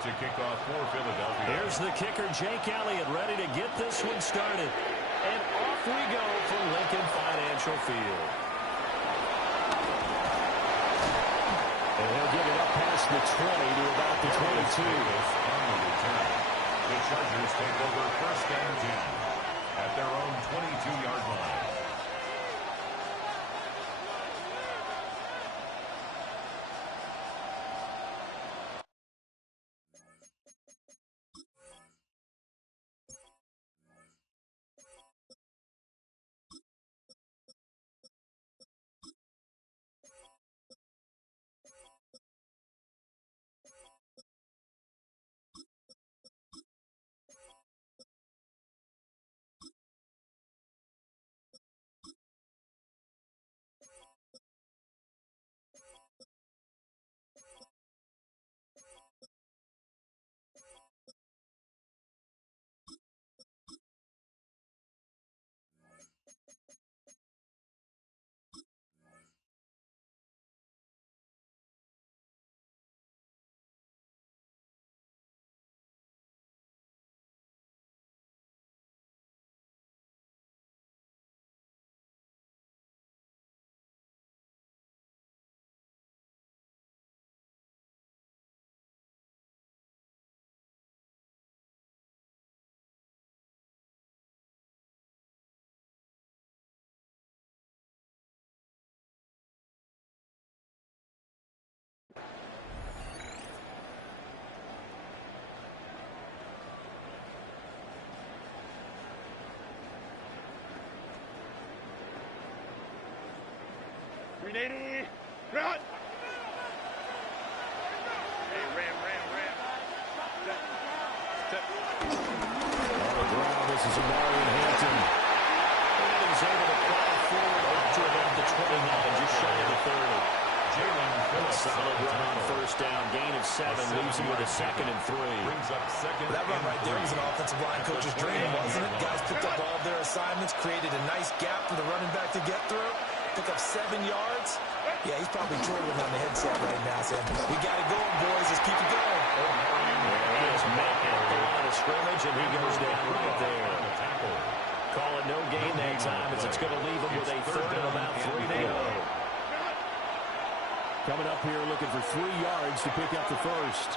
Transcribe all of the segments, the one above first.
to kick off for Philadelphia. Here's the kicker, Jake Elliott, ready to get this one started. And off we go for Lincoln Financial Field. And he'll get it up past the 20 to about the 22. On the return. The Chargers take over first and 10 at their own 22-yard line. Ready, run! Hey, ram. Step. On the ground, this is Amari Hampton. And he's able to plow forward up to about the 29, just shy of the 30. Jalen Phillips. Solid run on first down. Gain of 7, leaves him with a 2nd and 3. Brings up second. That run right there was an offensive line coach's dream, wasn't it? Guys picked up all their assignments, created a nice gap for the running back to get through. Pick up 7 yards. Yeah, he's probably twirling on the headset right now saying, we got it going, boys. Let's keep it going. He is met at the line of scrimmage, and he goes down right there. Call it no gain that time, as it's going to leave him with a 3rd and about 3 to go. Coming up here looking for 3 yards to pick up the first.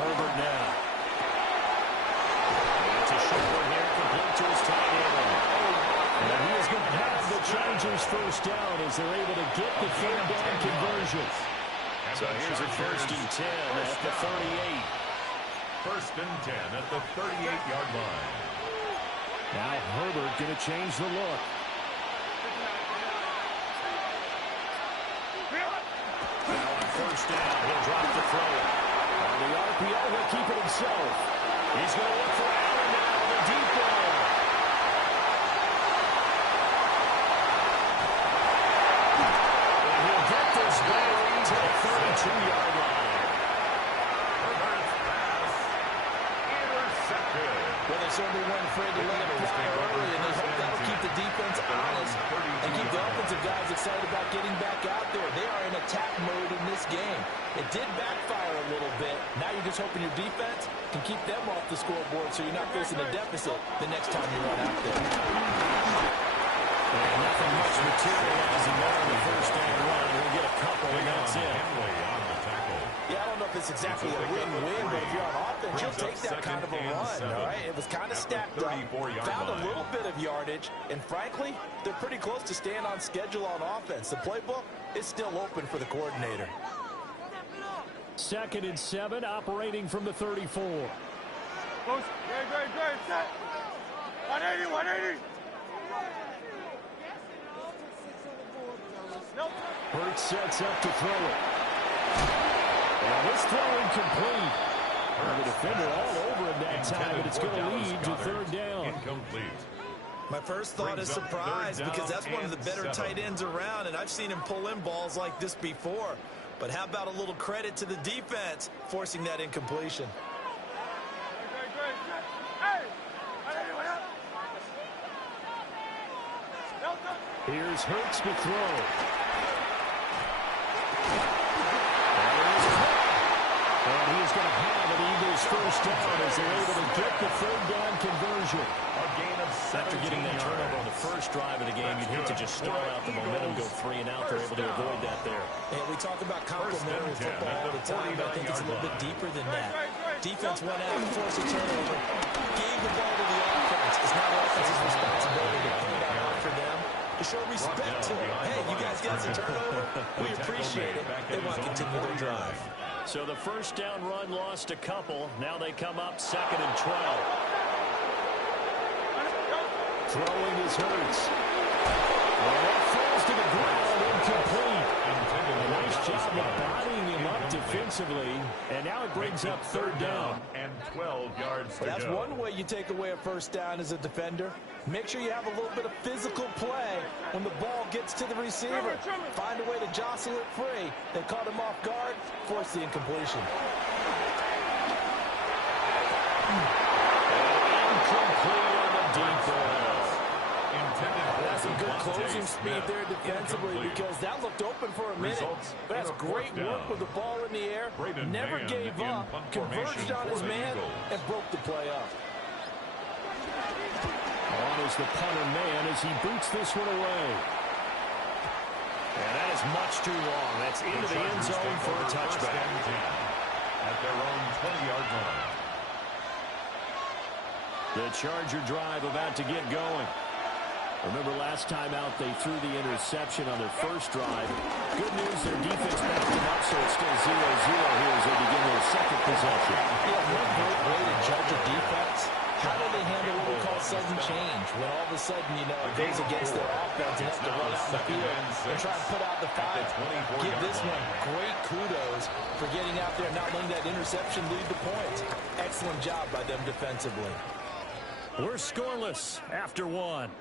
Herbert now. It's a short one here, complete to his tight end. And he is going to have the Chargers first down as they're able to get the 3rd down conversion. So here's a 1st and 10 at the 38. 1st and 10 at the 38-yard line. Now Herbert going to change the look. Now on 1st down, he'll drop the throw. On the RPO, he'll keep it himself. He's going to look for Allen now, the deep ball. And he'll get this back to the 32-yard line. Herbert's pass intercepted. Well, they certainly weren't afraid to let it fly early, and they hope that'll keep the defense honest and keep the offensive guys excited about getting back out there. They are in attack mode in this game. It did backfire a little bit. Now you're just hoping your defense can keep them off the scoreboard so you're not facing a deficit the next time you run out there. And nothing much materializing there on the first down run. We'll get a couple, and that's it. Yeah, I don't know if it's exactly a win-win, but if you're on offense, you'll take that kind of a run, all right? It was kind of stacked up, found a little bit of yardage, and frankly, they're pretty close to staying on schedule on offense. The playbook is still open for the coordinator. 2nd and 7, operating from the 34. Close. Great. Set. 180. Hurts sets up to throw it. And this throw incomplete. And the defender all over him that time, but it's going to lead to 3rd down. Incomplete. My first thought is surprise because that's one of the better tight ends around, and I've seen him pull in balls like this before. But how about a little credit to the defense forcing that incompletion? Here's Hurts to throw. And is going to have an Eagles first down as they're able to get the third down conversion. A gain of 17 After getting that turnover on the first drive of the game, you'd hate to just stall out the momentum, go 3 and out. They're able to avoid that there. And we talk about complementary football all the time, but I think it's a little bit deeper than that. Defense went out and forced a turnover, gave the ball to the offense. It's not the offense's responsibility to clean that out for them, to show respect to them. Hey, you guys got some turnover. We appreciate it. They want to continue their drive. So the first down run lost a couple. Now they come up 2nd and 12. Throwing is Hurts. That falls to the ground, incomplete. A nice job of bodying him up defensively. And now it brings up 3rd down. And 12 yards to That's go. one way you take away a first down as a defender. Make sure you have a little bit of physical play when the ball gets to the receiver. Find a way to jostle it free. They caught him off guard, forced the incompletion. Incomplete on the deep ball. That's some good closing speed there defensively because that looked open for a minute. But that's great work with the ball in the air. Never gave up, converged on his man, and broke the play up. On is the punter man as he boots this one away. And that is much too long. That's into the end zone for a touchback. At their own 20-yard line. The Charger drive about to get going. Remember last time out they threw the interception on their first drive. Good news, their defense backed them up, so it's still 0-0 here as they begin their second possession. Yeah, one great way to judge a defense. How do they handle what we call sudden change? When all of a sudden, you know, it goes against their offense and have to run out the field and try and put out the fire. Give this one great kudos for getting out there and not letting that interception lead to points. Excellent job by them defensively. We're scoreless after 1.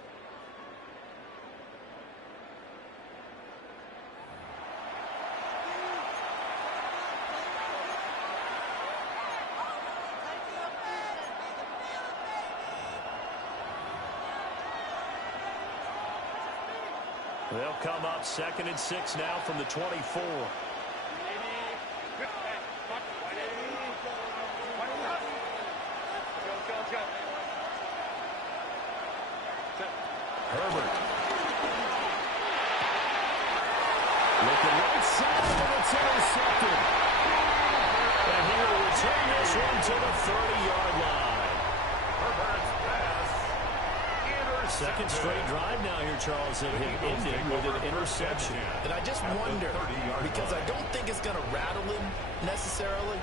They'll come up 2nd and 6 now from the 24. Herbert. Looking right side, and it's intercepted. And he will return this one to the 30-yard line. Herbert's pass. Second straight drive now here, Charles, that had ended with an interception. And I just wonder, because I don't think it's going to rattle him necessarily,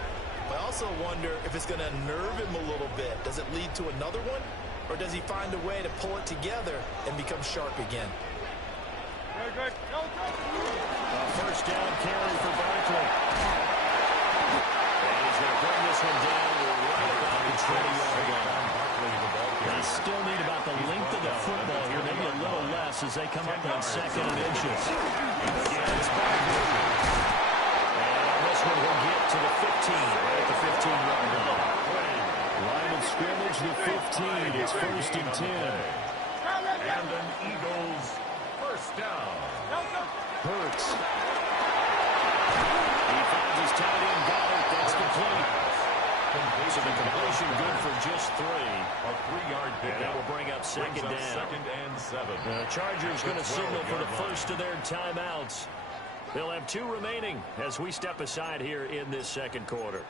but I also wonder if it's going to nerve him a little bit. Does it lead to another one? Or does he find a way to pull it together and become sharp again? A first down carry for Barkley. And he's going to bring this one down right about the 20-yard line. They still need about the length of the football here, maybe a little less as they come up on 2nd and inches. And on this one, we'll get to the 15, right at the 15-yard line. Line of scrimmage, the 15. It's 1st and 10. And an Eagles first down. Hurts. He finds his tight end, Goddard. That's complete. So the completion good for just 3. A 3-yard pickup. And that will bring up 2nd down. 2nd and 7. The Chargers going to signal for the first of their timeouts. They'll have 2 remaining as we step aside here in this second quarter.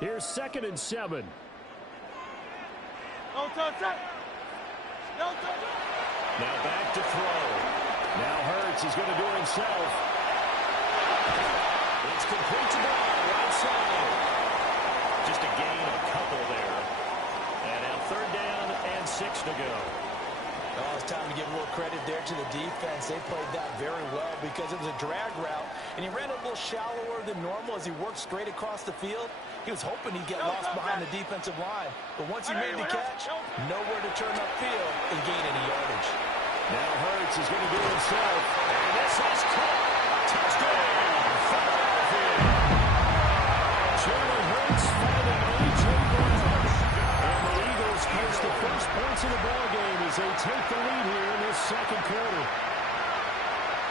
Here's 2nd and 7. No touch. No touch. Now back to throw. Now Hurts is going to do it himself. It's complete to Brown, right side. Just a gain of a couple there. And now 3rd down and 6 to go. Oh, it's time to give a little credit there to the defense. They played that very well because it was a drag route, and he ran a little shallower than normal as he worked straight across the field. He was hoping he'd get lost behind the defensive line, but once he made the catch, nowhere to turn upfield and gain any yardage. Now Hurts is going to do it himself, and this is caught. Touchdown, Philadelphia. Jalen Hurts finding A.J. Brown. And the Eagles post the first points in the ballgame as they take the lead here in this second quarter.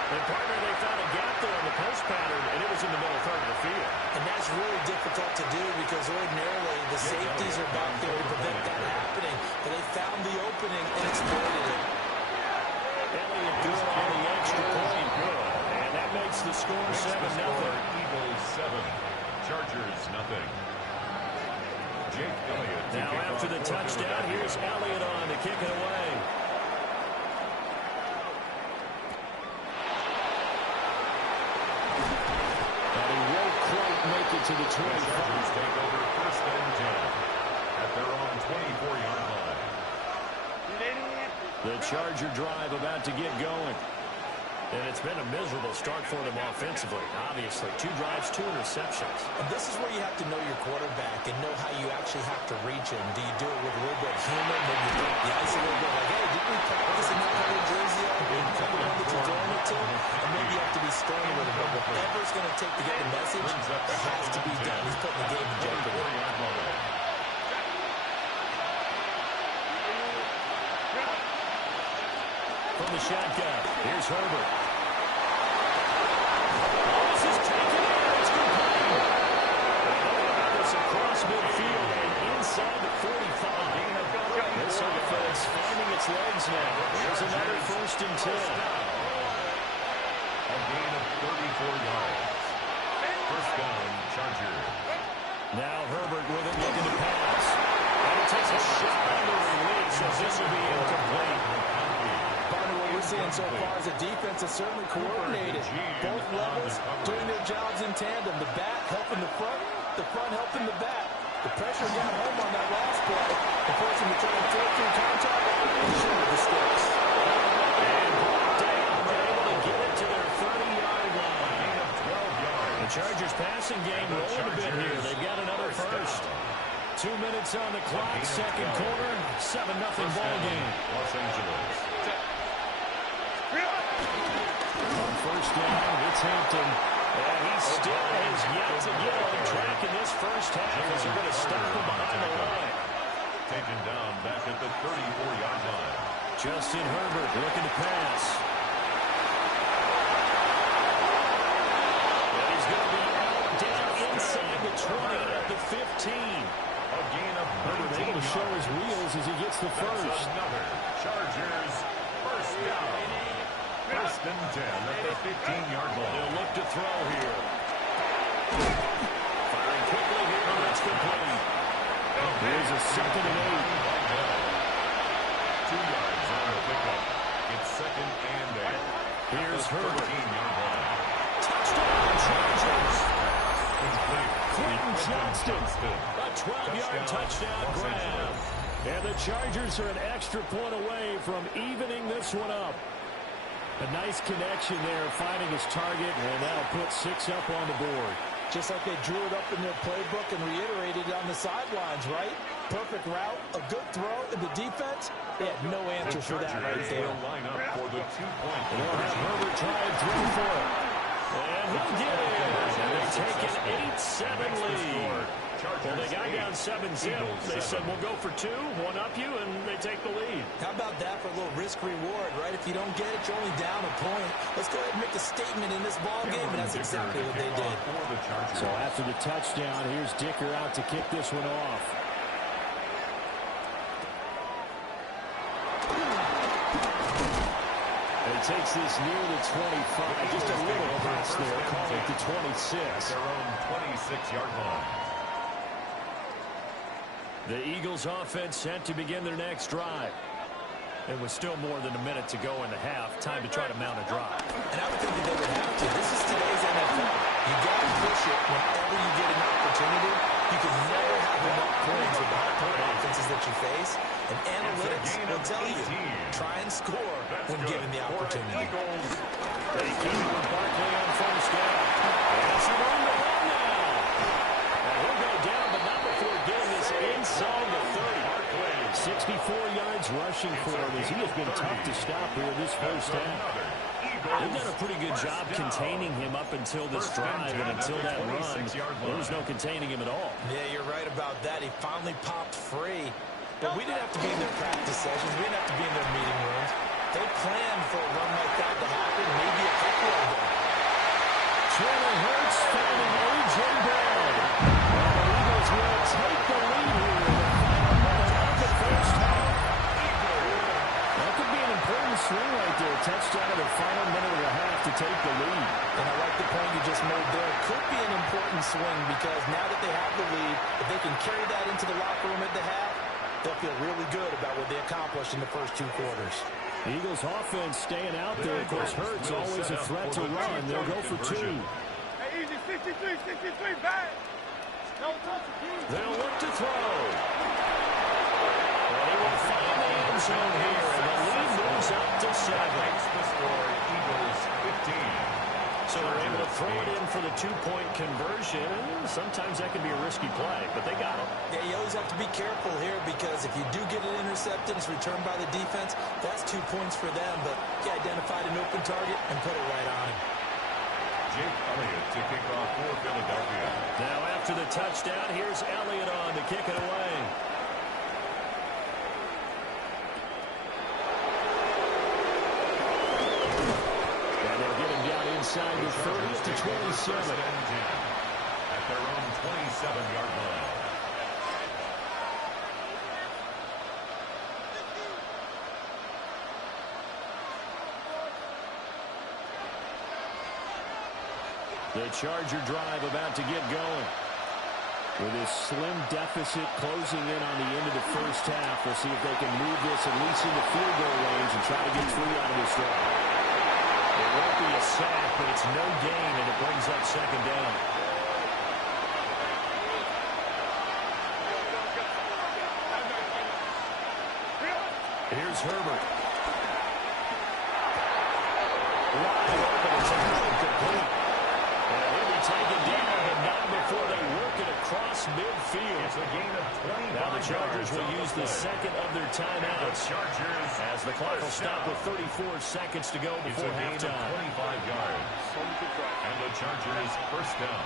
And partner, they found a gap there on the post pattern, and it was in the middle third of the field. And that's really difficult to do because ordinarily the safeties are back there to prevent that happening. But they found the opening and exploited it. Elliott good on the extra point. Good. And that makes the score 7-0. Eagles 7, Chargers nothing. Jake Elliott. Now after the touchdown, here's Elliott on to kick it away. And he won't quite make it to the 25. Chargers take over first and 10 at their own 24-yard line. The Charger drive about to get going. And it's been a miserable start for them offensively. Obviously, 2 drives, 2 interceptions. And this is where you have to know your quarterback and know how you actually have to reach him. Do you do it with a little bit of humor, maybe break the ice a little bit, like, hey, didn't we practice in that color jersey? Remember when that you're doing it to? And maybe you have to be stern with him. But whatever it's going to take to get the message, it has to be done. He's putting the game in jeopardy. From the shotgun, here's Herbert. This is taken in. It's complete. It's across midfield and inside the 45. This offense finding its legs now. Here's another first and 10. A gain of 34 yards. First down, Chargers. Now Herbert with it, looking to pass. And it takes a shot on the release as this will be incomplete. What we're seeing so far is the defense is certainly coordinated. Both levels doing their jobs in tandem. The back helping the front helping the back. The pressure got home on that last play. The person to try and throw through contact and shoot the sticks. And brought down, they're able to get it to their 30-yard line. Gain of 12 yards. The Chargers passing game rolling a bit here. They've got another first. 2 minutes on the clock, second quarter, 7-0 ball game. Los Angeles. On first down, it's Hampton. And he still has yet to get on track in this first half as they're going to stop him behind the line. Taken down back at the 34-yard line. Justin Herbert looking to pass. And he's going to be out down inside the 20 at the 15. A gain of Herbert able to show his wheels as he gets the first. Another Chargers first down. First and 10 at the 15-yard line. They'll look to throw here. Firing quickly here, and it's complete. Here's a second and 8. 2 yards on the pickup. It's second and 8. Here's Herbert. 14-yard line. Touchdown, Chargers. Complete. Quentin Johnston. A 12-yard touchdown grab. And the Chargers are an extra point away from evening this one up. A nice connection there, finding his target, and that'll put 6 up on the board. Just like they drew it up in their playbook and reiterated on the sidelines, right? Perfect route, a good throw, and the defense, they had no answer for that right there. Will line up for the 2-point They'll have Herbert try and throw for it. And he'll get it. And they take an 8-7 lead. Well, they got down 7-0. They said, we'll go for 2, 1 up you, and they take the lead. How about that for a little risk-reward, right? If you don't get it, you're only down a point. Let's go ahead and make a statement in this ball game, and that's exactly what they did. So after the touchdown, here's Dicker out to kick this one off. And he takes this near the 25. Just a little pass there. Call it the 26. Their own 26-yard line. The Eagles offense set to begin their next drive. And with still more than a minute to go in the half, time to try to mount a drive. And I would think that they would have to. This is today's NFL. You got to push it whenever you get an opportunity. You can never have enough points with the high-power offenses that you face. And analytics will tell you, try and score when given the opportunity. They keep it with Barkley on first down. And it's around the run now. And he'll go down, but not before getting this inside the 30. 64 yards rushing for him as he has been tough to stop here this first half. They've done a pretty good job containing him up until this drive, and until that run, there was no containing him at all. Yeah, you're right about that. He finally popped free. But we didn't have to be in their practice sessions. We didn't have to be in their meeting rooms. They planned for a run like that to happen maybe a couple Jalen Hurts finding A.J. Brown. And the Eagles will take the lead here in the final minute of the first half. That could be an important swing right there. Touchdown in the final minute of the half to take the lead. And I like the point you just made there. Could be an important swing because now that they have the lead, if they can carry that into the locker room at the half, they'll feel really good about what they accomplished in the first 2 quarters. The Eagles offense staying out there. Of course, Hurts always a threat to run. They'll go for 2. Hey, easy, 63, bang. No touch, They'll look to throw. Well, they will find the end zone here, and the lead moves up to 7. The score, Eagles 15. So they're able to throw it in for the 2-point conversion. Sometimes that can be a risky play, but they got it. Yeah, you always have to be careful here because if you do get an interception, it's returned by the defense. That's 2 points for them, but he identified an open target and put it right on him. Jake Elliott to kick off for Philadelphia. Now after the touchdown, here's Elliott on to kick it away. Inside the 30 to 27. At their own 27-yard line. The Charger drive about to get going. With this slim deficit closing in on the end of the first half, we'll see if they can move this at least into field goal range and try to get 3 out of this drive. It won't be a sack, but it's no gain, and it brings up 2nd down. Here's Herbert. Wide open, it's incomplete. And he'll be taken down, but not before they work it across midfield. It's a gain of 20. Now the Chargers will use the second of their timeouts. As the clock will stop with 34 seconds to go before halftime. It's a gain of 25 yards. And the Chargers first down.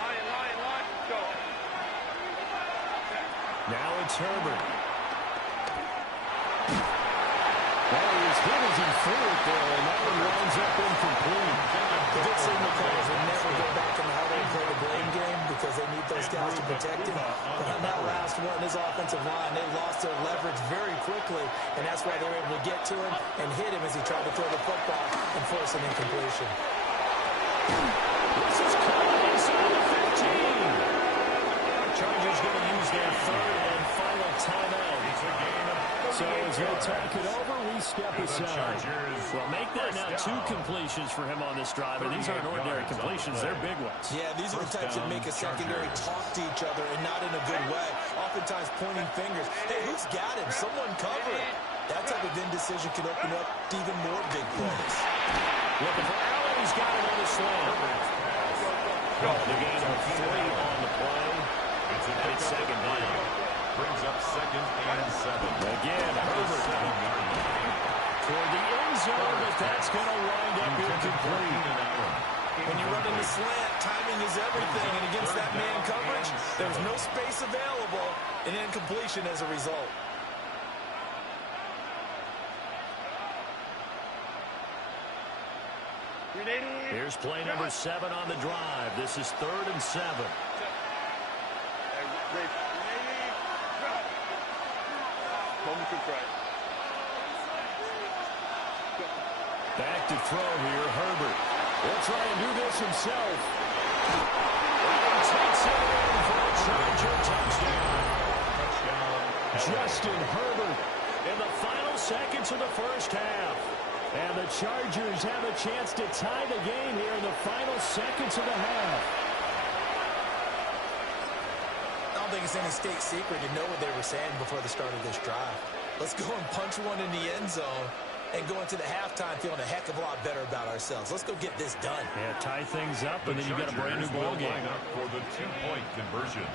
Line, go. Now it's Herbert. Well, he was hit as he threw it there, and that one winds up incomplete. The good signal calls will never go back in the huddle and play the blame game because they need those guys to protect him. But on that last one, his offensive line, they lost their leverage very quickly, and that's why they were able to get to him and hit him as he tried to throw the football and force an incompletion. This is caught inside the 15. Chargers going to use their 3rd and final timeout. So as they talk it over, we step aside. Well, make that now 2 completions for him on this drive, and these aren't ordinary completions. They're big ones. Yeah, these are the types that make a secondary talk to each other and not in a good way. Oftentimes pointing fingers. Hey, who's got him? Someone cover it. That type of indecision can open up to even more big plays. Looking for Allen. He's got it on the slant. The gain of 3 on the play. It's 2nd down. Brings up 2nd and 7. Again, Herbert toward the end zone, but that's going to wind up incomplete. When you run in the slant, timing is everything, and against that man coverage, there's no space available, and incompletion as a result. Here's play number 7 on the drive. This is 3rd and 7. Back to throw here, Herbert. Will try and do this himself. And takes it in for a Charger touchdown. Justin Herbert in the final seconds of the first half. And the Chargers have a chance to tie the game here in the final seconds of the half. I don't think it's any state secret to know what they were saying before the start of this drive. Let's go and punch one in the end zone and go into the halftime feeling a heck of a lot better about ourselves. Let's go get this done. Yeah, tie things up, and then you got a brand new ball game. For the 2-point conversion.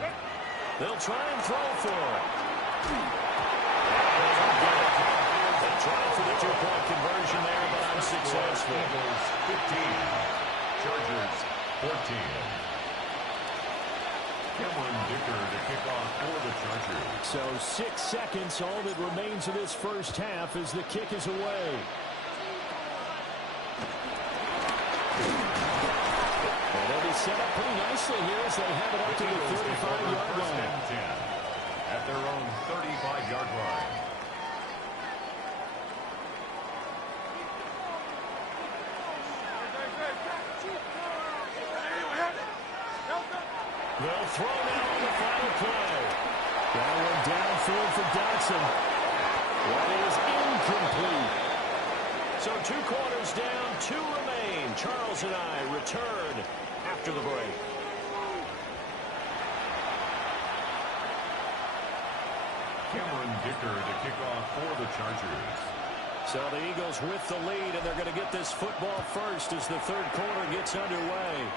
They'll try and throw for it. They tried for the 2-point conversion there, but unsuccessful. Eagles 15, Chargers 14. Cameron Dicker to kick off for the Chargers. So 6 seconds, all that remains of this first half as the kick is away. set up pretty nicely here as they have it up to the 35-yard line. At their own 35-yard line. They'll throw now on the final play. That one downfield for Dotson. That is incomplete. So 2 quarters down, 2 remain. Charles and I return after the break. Cameron Dicker to kick off for the Chargers. So the Eagles with the lead, and they're going to get this football first as the 3rd quarter gets underway.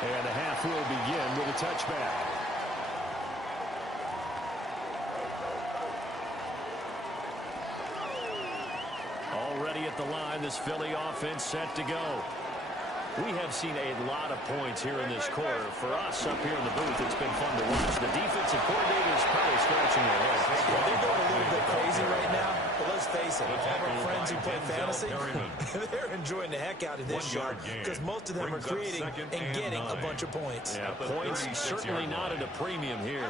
And the half will begin with a touchback. Already at the line, this Philly offense set to go. We have seen a lot of points here in this quarter. For us up here in the booth, it's been fun to watch. The defensive coordinator is probably scratching their heads. Well, they're going a little bit crazy right now, but let's face it, all of our friends who play fantasy, they're enjoying the heck out of this show because most of them are creating and getting a bunch of points. Yeah, points certainly not at a premium here.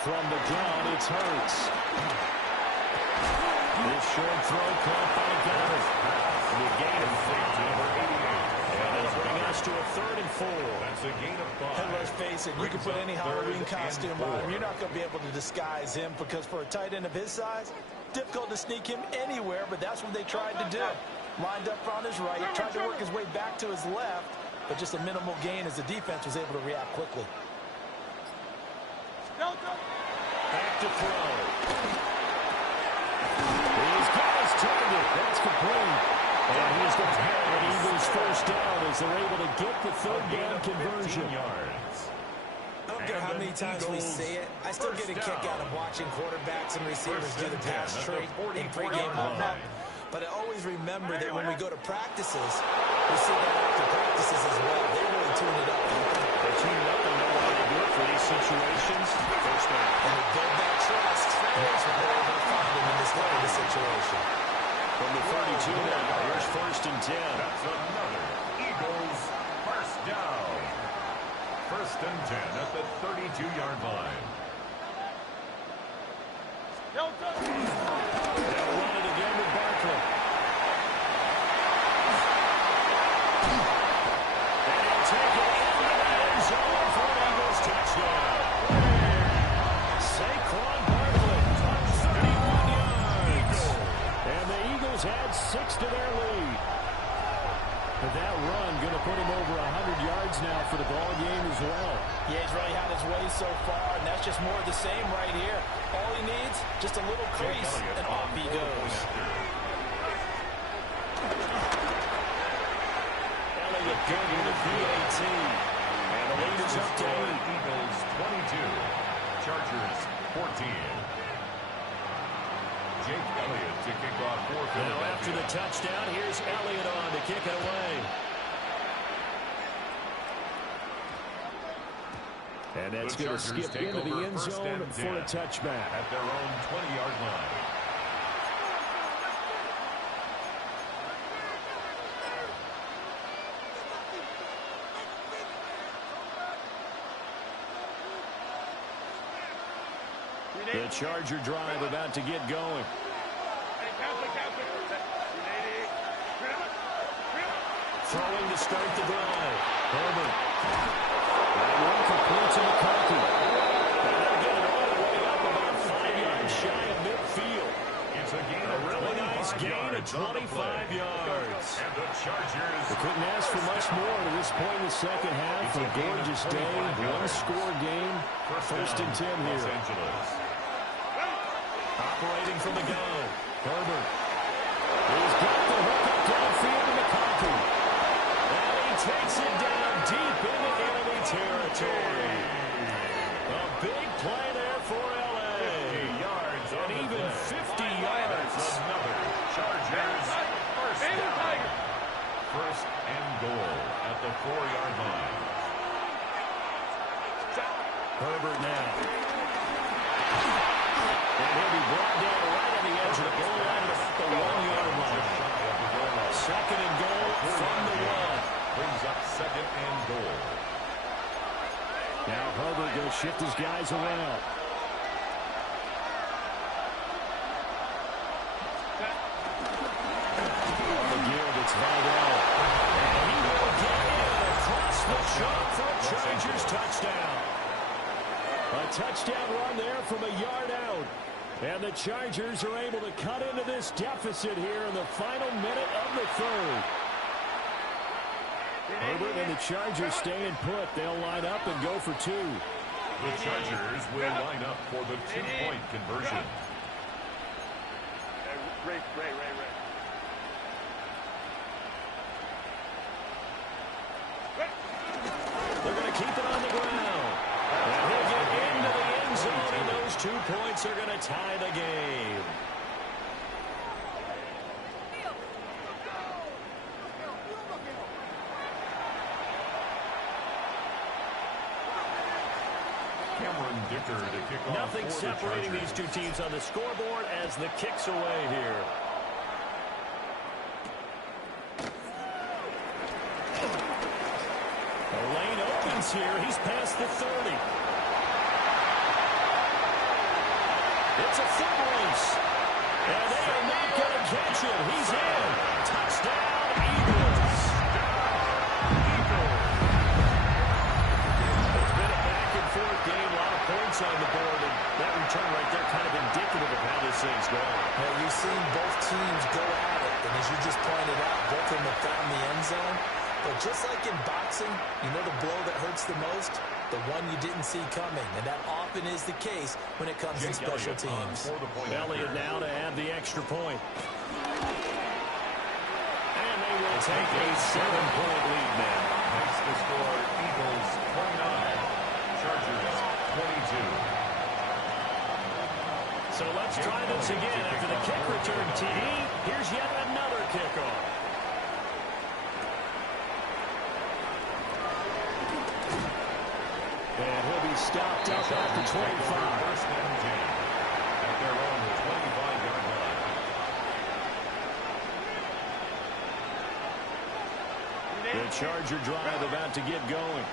From the ground, it's Hurts. This short throw caught by Goddard. The gain of 5. And it'll bring us to a 3rd and 4. That's a gain of 5. And let's face it, you can put any Halloween costume on him. You're not going to be able to disguise him because for a tight end of his size, difficult to sneak him anywhere, but that's what they tried to do. Lined up on his right, tried to work his way back to his left, but just a minimal gain as the defense was able to react quickly. Back to throw. He's got his target. That's complete. And he is going to have an Eagles first down as they're able to get the 3rd down conversion. I don't care how many times we see it. I still get a kick out of watching quarterbacks and receivers do the pass trait in pregame warm-up. But I always remember that when we go to practices, we see that after practices as well. They really tune it up. They tune it up and know how to do it for these situations. First down. And they build that trust. That's what they're able to find in this kind of situation. From the 32 now, here's 1st and 10. That's another Eagles first down. 1st and 10 at the 32-yard line. They'll run it again with Barkley. And he'll take it into the end zone for an Eagles touchdown. Saquon Barkley, 31 yards. And the Eagles add 6 to their lead. But that run going to put him over 100 yards now for the ball game as well. Yeah, he's really had his way so far, and that's just more of the same right here. All he needs, just a little crease, and off he goes. Elliott good with the PAT. And the lead is up to 8. Eagles 22. Chargers 14. Jake Elliott to kick off for Philadelphia. Now after the touchdown, here's Elliott on to kick it away. And that's going to skip into the end zone for a touchback. At their own 20-yard line. The Charger drive about to get going. Throwing to start the drive. Herbert. That one complete to McCarthy. And they'll get it all the way up about 5 yards shy of midfield. It's a gain A really nice gain of 25 yards. And the Chargers. They couldn't ask for much more to this point in the second half. A gorgeous day, one-score game. 1st and 10 here. Los Angeles. Operating from the gun. Herbert. He's got the hook up downfield to McCarthy. And he takes it down deep into enemy territory. A big play there for L.A. 50 yards and even 50 yards. Another Chargers first down. 1st and goal at the 4-yard line. Herbert now. And he'll be brought down right on the edge of the goal line at the 1-yard line. shift his guys around. On the give, it's Vidal. And he will get in across the shot for a Chargers touchdown. A touchdown run there from a yard out. And the Chargers are able to cut into this deficit here in the final minute of the third. Herbert and the Chargers staying put. They'll line up and go for two. The Chargers will line up for the two-point conversion. Ray. They're going to keep it on the ground. And he'll get into the end zone, and those 2 points are going to tie the game. To kick off. Nothing separating these two teams on the scoreboard as the kick's away here. The lane opens here. He's past the 30. It's a foot race. And they are not going to catch him. He's in. Touchdown, Eagles. It's been a back-and-forth game. A lot of points on the board. And that return right there kind of indicative of how this thing's going. Well, you've seen both teams go at it. And as you just pointed out, both of them have found the end zone. But just like in boxing, you know the blow that hurts the most? The one you didn't see coming. And that often is the case when it comes to special teams. Elliott now to add the extra point. And they will take a 7-point lead now. Makes the score Eagles 29, Chargers 22. So let's try this again after the kick return, TD. Here's yet another kickoff. And he'll be stopped up at the 25. First and 10 at their own 25-yard line. The Charger drive about to get going.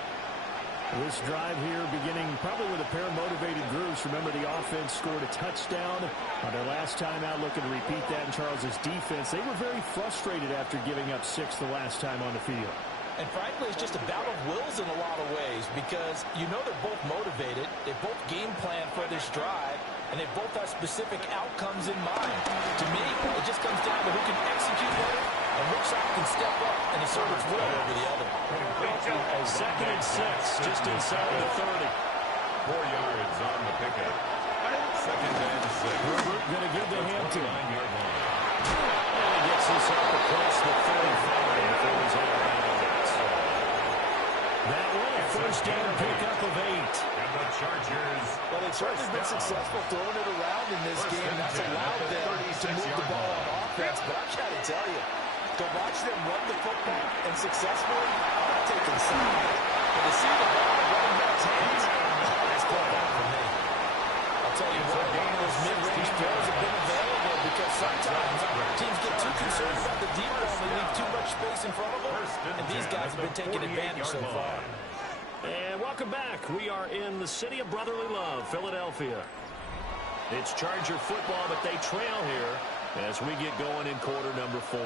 This drive here beginning probably with a pair of motivated groups. Remember, the offense scored a touchdown on their last time out, looking to repeat that in Charles's defense. They were very frustrated after giving up 6 the last time on the field. And frankly, it's just a bout of wills in a lot of ways because you know they're both motivated. They both game plan for this drive, and they both have specific outcomes in mind. To me, it just comes down to who can execute better and which side can step up and assert its will over the other. Second and 6, just inside the 30. 4 yards on the pickup. Second and 6. Herbert going to give the Hampton. 9-yard line. And he gets this up across the 45 for his own hands. That one, a first down pickup of 8. And the Chargers. Well, they've certainly been successful throwing it around in this game. That's allowed them to move the ball on offense. But I've got to tell you, to watch them run the football and successfully, I'm not taking sides. But to see the ball in running back's hands, that's tough out for me. I'll tell you what, one of those mid-range throws have been available because sometimes teams get too concerned about the deep ball and leave too much space in front of them. And these guys have been taking advantage so far. And welcome back. We are in the city of brotherly love, Philadelphia. It's Charger football, but they trail here as we get going in quarter number 4.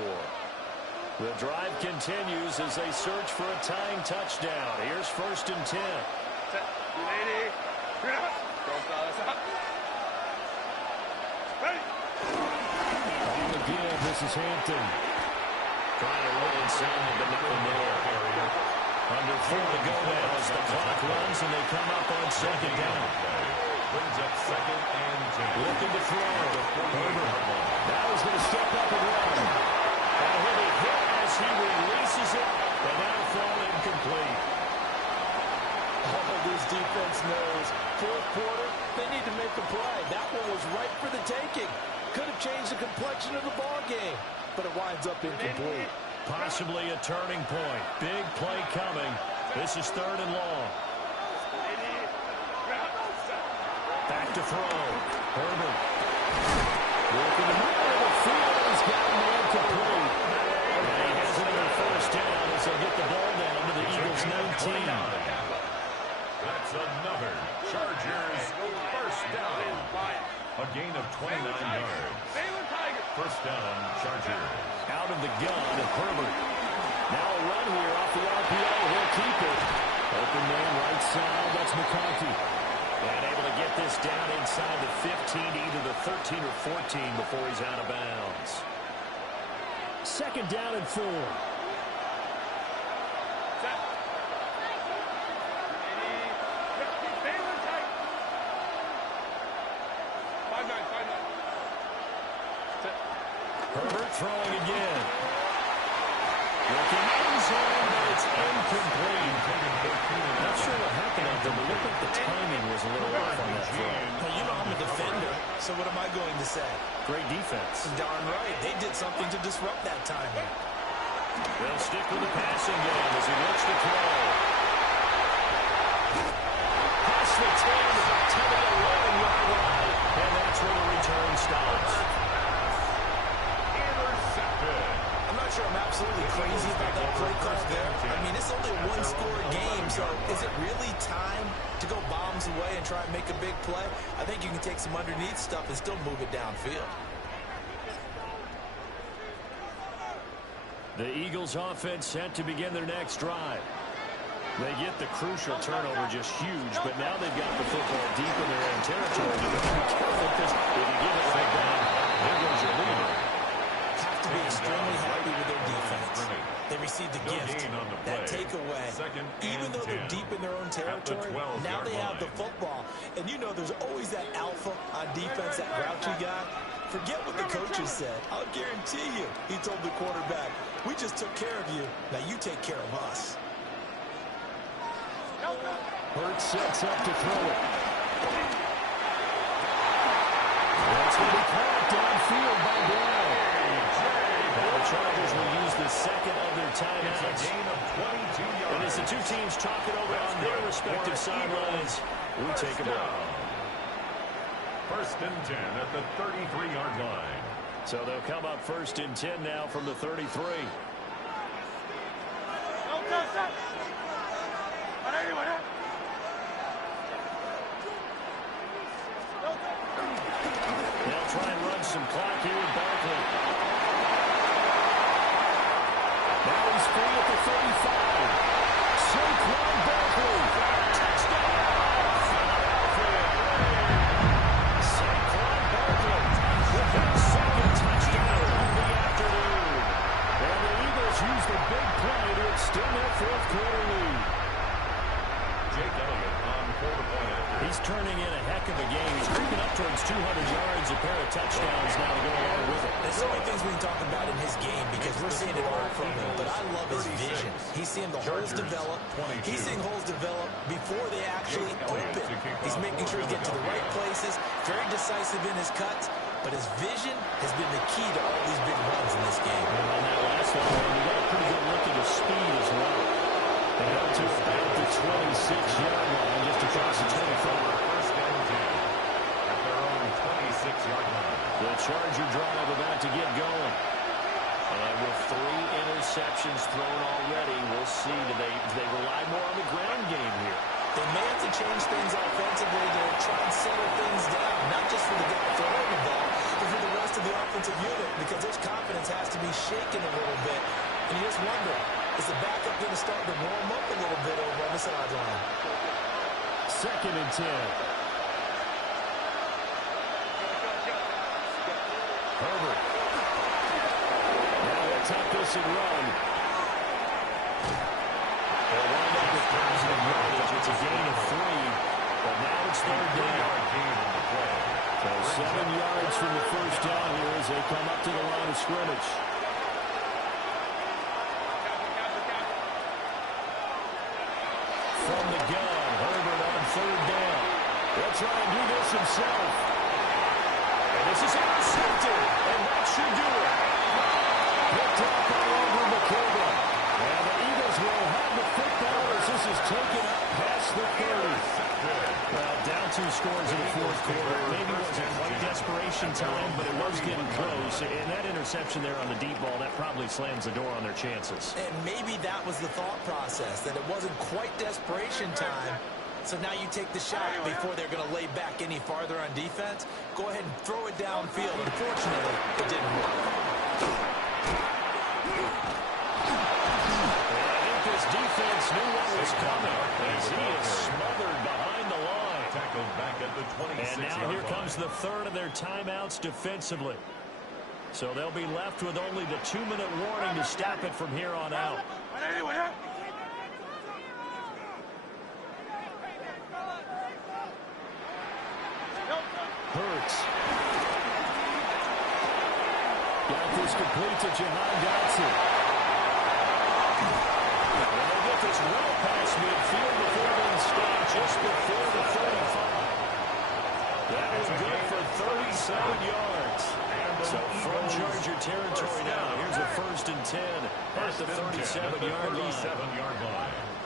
The drive continues as they search for a tying touchdown. Here's first and 10. Lady. Again, this is Hampton. Trying to run inside, but nothing there. Under 4 to go now as the clock runs and they come up on second down. Brings up second and 10. Looking to throw. Herbert. Now he's going to step up and run. And he'll be hit as he releases it. And that'll fall incomplete. Oh, this defense knows. Fourth quarter, they need to make a play. That one was right for the taking. Could have changed the complexion of the ball game, but it winds up incomplete. Possibly a turning point. Big play coming. This is third and long. Back to throw. Herbert. Working the middle of the field. He's got a man complete. And he has another first down as they get the ball down to the Eagles' 19. That's another First down, Chargers. Out of the gun, Herbert. Now a run here off the RPO. He'll keep it. Open man right side. That's McConkey. And able to get this down inside the 15 to either the 13 or 14 before he's out of bounds. Second down and 4. Herbert throwing again. Looking end zone, but it's incomplete. Not sure what happened out there, but looked like the timing was a little off on that throw. Well, you know I'm a defender, so what am I going to say? Great defense. Darn right. They did something to disrupt that timing. They'll stick with the passing game as he looks to throw. Past the 10 to the 11-yard line, and that's where the return stops. I'm not sure I'm absolutely crazy about that play call there. I mean, it's only a one-score game, so is it really time to go bombs away and try and make a big play? I think you can take some underneath stuff and still move it downfield. The Eagles offense set to begin their next drive. They get the crucial turnover just huge, but now they've got the football deep in their own territory. You've got to be careful because if you give it right back, there goes your lead. Have to be extremely happy with their defense. They received the gift, that takeaway. Even though they're deep in their own territory, now they have the football. And you know there's always that alpha on defense, that grouchy guy. Forget what the coaches said. I'll guarantee you, he told the quarterback, we just took care of you. Now you take care of us. Hurts sets up to throw it. That's going to be caught downfield by Brown. Now the Chargers will use the second of their timeouts. And as the two teams talk it over on their respective sidelines, we take a break. First and 10 at the 33-yard line. So they'll come up first and 10 now from the 33. They'll try and run some clock here with Barkley. Now he's free at the 35. Saquon Barkley. Touchdown. Saquon Barkley with their second touchdown of the afternoon. And the Eagles use the big play to extend their fourth quarter lead. Jake Elliott on 4-point after. He's turning in a heck of a game. He's creeping up towards 200 yards, a pair of touchdowns now to go along with it. There's so many things we can talk about in his game because we're seeing it all from him, but I love his vision. He's seeing the holes develop. He's seeing holes develop before they actually open. He's making sure he's getting to the right places, very decisive in his cuts, but his vision has been the key to all these big runs in this game. And on that last one, we got a pretty good look at his speed as well. And up to about the 26-yard line, just across the 25. First and 10 at their own 26-yard line. The Charger drive about to get going. And with 3 interceptions thrown already, we'll see. Do they rely more on the ground game here? They may have to change things offensively to try and settle things down, not just for the guy throwing the ball, but for the rest of the offensive unit, because their confidence has to be shaken a little bit. And you just wonder, is the backup going to start to warm up a little bit over on the sideline? Second and 10. Herbert. Now they'll take this and run. They'll wind up with positive yardage. It's a gain of 3, but now it's third down. So 7 yards from the first down here as they come up to the line of scrimmage. From the gun, Herbert on third down. They'll try and do this himself. And this is intercepted, and that should do it. Picked up by Andrew McCabe. And the Eagles will have the football as this is taken up past the 30. Well, down 2 scores in the fourth quarter. Maybe it wasn't quite desperation time, but it was getting close. And that interception there on the deep ball, that probably slams the door on their chances. And maybe that was the thought process, that it wasn't quite desperation time, So now you take the shot before they're going to lay back any farther on defense. Go ahead and throw it downfield. Unfortunately, it didn't work. I think this defense knew what was coming as he is smothered behind the line. Tackled back at the 26. And now here comes the third of their timeouts defensively. So they'll be left with only the 2-minute warning to stop it from here on out. Hurts. Got this complete to Jahan Dotson. And they get this well past midfield before being stopped just before the 35. That is good for 37 yards. So from Charger territory now, here's a 1st and 10 at the 37-yard line.